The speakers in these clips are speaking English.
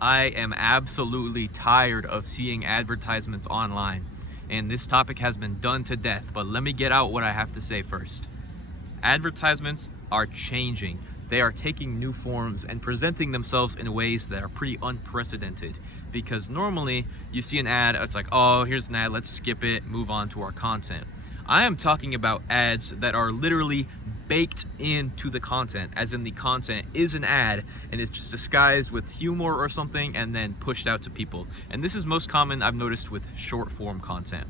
I am absolutely tired of seeing advertisements online, and this topic has been done to death, but let me get out what I have to say first. Advertisements are changing. They are taking new forms and presenting themselves in ways that are pretty unprecedented, because normally you see an ad, it's like, oh, here's an ad, let's skip it, move on to our content. I am talking about ads that are literally baked into the content, as in the content is an ad and it's just disguised with humor or something and then pushed out to people. And this is most common, I've noticed, with short form content.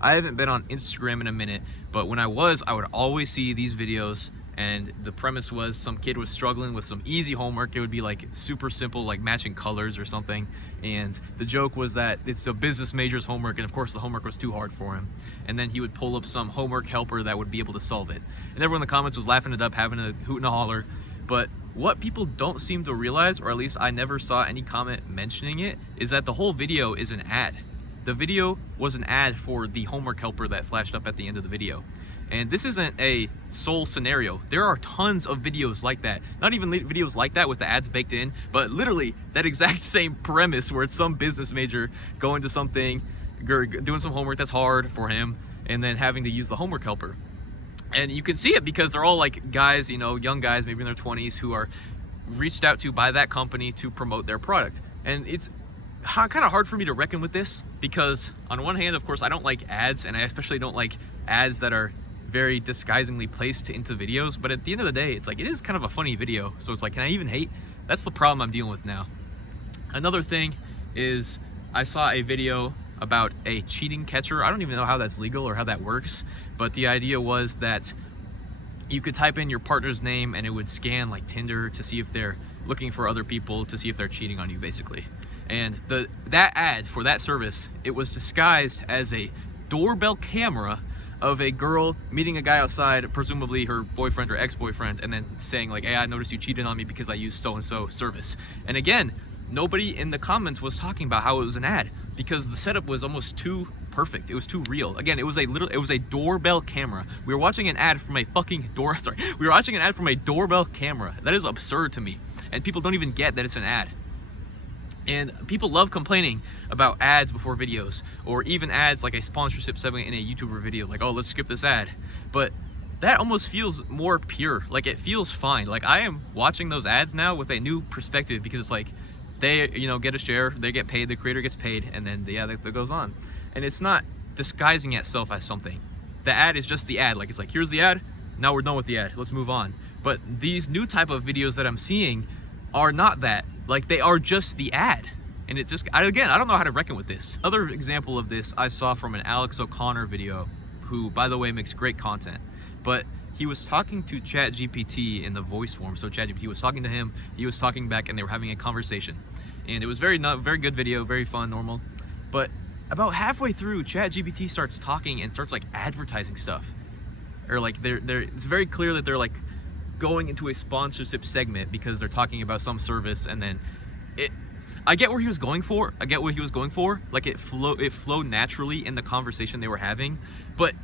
I haven't been on Instagram in a minute, but when I was, I would always see these videos, and the premise was some kid was struggling with some easy homework. It would be like super simple, like matching colors or something, and the joke was that it's a business major's homework, and of course the homework was too hard for him, and then he would pull up some homework helper that would be able to solve it, and everyone in the comments was laughing it up, having a hoot and a holler. But what people don't seem to realize, or at least I never saw any comment mentioning it, is that the whole video is an ad. The video was an ad for the homework helper that flashed up at the end of the video. And this isn't a sole scenario. There are tons of videos like that. Not even videos like that with the ads baked in, but literally that exact same premise where it's some business major going to something, doing some homework that's hard for him, and then having to use the homework helper. And you can see it because they're all like guys, you know, young guys, maybe in their 20s, who are reached out to by that company to promote their product. And it's kind of hard for me to reckon with this because on one hand, of course, I don't like ads, and I especially don't like ads that are very disguisingly placed into videos. But at the end of the day, it's like, it is kind of a funny video. So it's like, can I even hate? That's the problem I'm dealing with now. Another thing is I saw a video about a cheating catcher. I don't even know how that's legal or how that works, but the idea was that you could type in your partner's name and it would scan like Tinder to see if they're looking for other people, to see if they're cheating on you, basically. And that ad for that service, it was disguised as a doorbell camera of a girl meeting a guy outside, presumably her boyfriend or ex-boyfriend, and then saying like, hey, I noticed you cheated on me because I used so-and-so service. And again, nobody in the comments was talking about how it was an ad because the setup was almost too perfect. It was too real. Again, it was a doorbell camera. We were watching an ad from a we were watching an ad from a doorbell camera. That is absurd to me. And people don't even get that it's an ad. And people love complaining about ads before videos, or even ads like a sponsorship segment in a YouTuber video, like, oh, let's skip this ad. But that almost feels more pure. Like, it feels fine. Like, I am watching those ads now with a new perspective because it's like, they, you know, get a share, they get paid, the creator gets paid, and then that goes on. And it's not disguising itself as something. The ad is just the ad. Like, it's like, here's the ad, now we're done with the ad, let's move on. But these new type of videos that I'm seeing are not that. Like, they are just the ad. And it just, again, I don't know how to reckon with this. Another example of this I saw from an Alex O'Connor video, who, by the way, makes great content. But he was talking to ChatGPT in the voice form. So ChatGPT was talking to him, he was talking back, and they were having a conversation. And it was very good video, very fun, normal. But about halfway through, ChatGPT starts talking and starts like advertising stuff. Or like it's very clear that they're like going into a sponsorship segment because they're talking about some service, and then I get where he was going for. Like, it flowed naturally in the conversation they were having, but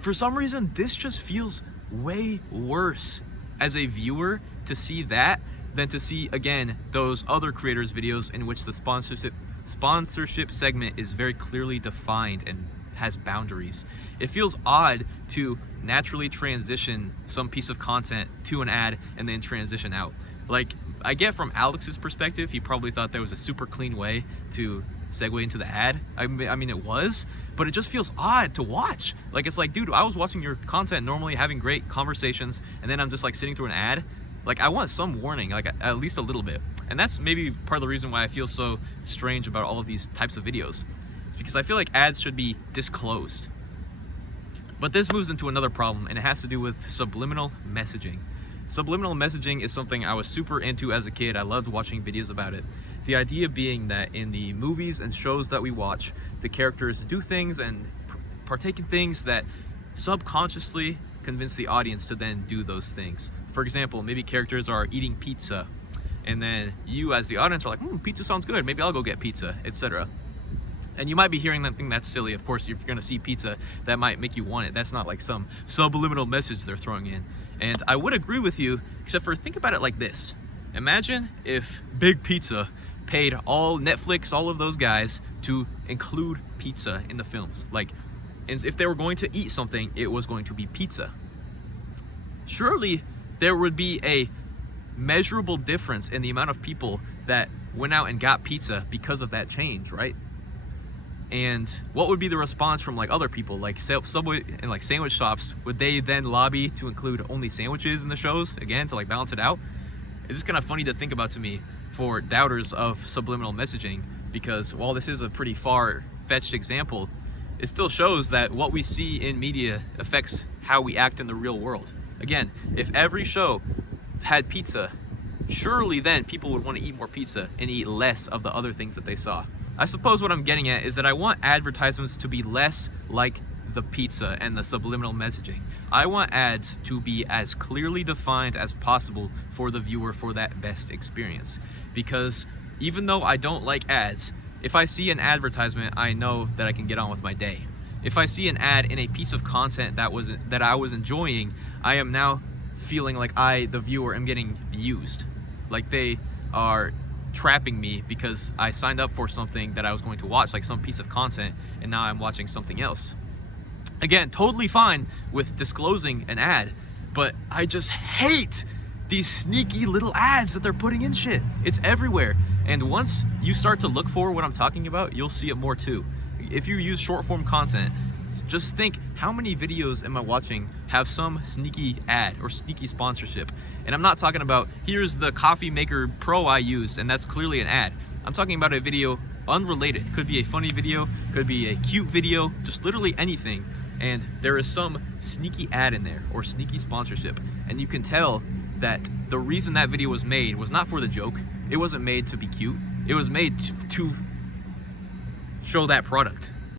for some reason this just feels way worse as a viewer to see that than to see, again, those other creators' videos in which the sponsorship segment is very clearly defined and has boundaries. It feels odd to naturally transition some piece of content to an ad and then transition out. Like, I get from Alex's perspective, he probably thought there was a super clean way to segue into the ad. I mean, it was, but it just feels odd to watch. Like, it's like, dude, I was watching your content normally, having great conversations, and then I'm just like sitting through an ad. Like, I want some warning, like at least a little bit. And that's maybe part of the reason why I feel so strange about all of these types of videos. It's because I feel like ads should be disclosed. But this moves into another problem, and it has to do with subliminal messaging. Subliminal messaging is something I was super into as a kid. I loved watching videos about it. The idea being that in the movies and shows that we watch, the characters do things and partake in things that subconsciously convince the audience to then do those things. For example, maybe characters are eating pizza, and then you as the audience are like, pizza sounds good, maybe I'll go get pizza, etc. And you might be hearing that thing that's silly. Of course, if you're gonna see pizza, that might make you want it. That's not like some subliminal message they're throwing in. And I would agree with you, except for think about it like this. Imagine if Big Pizza paid all Netflix, all of those guys to include pizza in the films. Like, and if they were going to eat something, it was going to be pizza. Surely there would be a measurable difference in the amount of people that went out and got pizza because of that change, right? And what would be the response from like other people, like Subway and like sandwich shops? Would they then lobby to include only sandwiches in the shows again to like balance it out? It's just kind of funny to think about to me for doubters of subliminal messaging, because while this is a pretty far-fetched example, it still shows that what we see in media affects how we act in the real world. Again, if every show had pizza, surely then people would want to eat more pizza and eat less of the other things that they saw. I suppose what I'm getting at is that I want advertisements to be less like the pizza and the subliminal messaging. I want ads to be as clearly defined as possible for the viewer for that best experience. Because even though I don't like ads, if I see an advertisement, I know that I can get on with my day. If I see an ad in a piece of content that I was enjoying, I am now feeling like I, the viewer, am getting used. Like they are trapping me because I signed up for something that I was going to watch, like some piece of content, and now I'm watching something else. Again, totally fine with disclosing an ad, but I just hate these sneaky little ads that they're putting in shit. It's everywhere. And once you start to look for what I'm talking about, you'll see it more too. If you use short form content, just think, how many videos am I watching have some sneaky ad or sneaky sponsorship? And I'm not talking about, here's the coffee maker pro I used, and that's clearly an ad. I'm talking about a video unrelated. Could be a funny video, could be a cute video, just literally anything. And there is some sneaky ad in there or sneaky sponsorship. And you can tell that the reason that video was made was not for the joke. It wasn't made to be cute. It was made to show that product.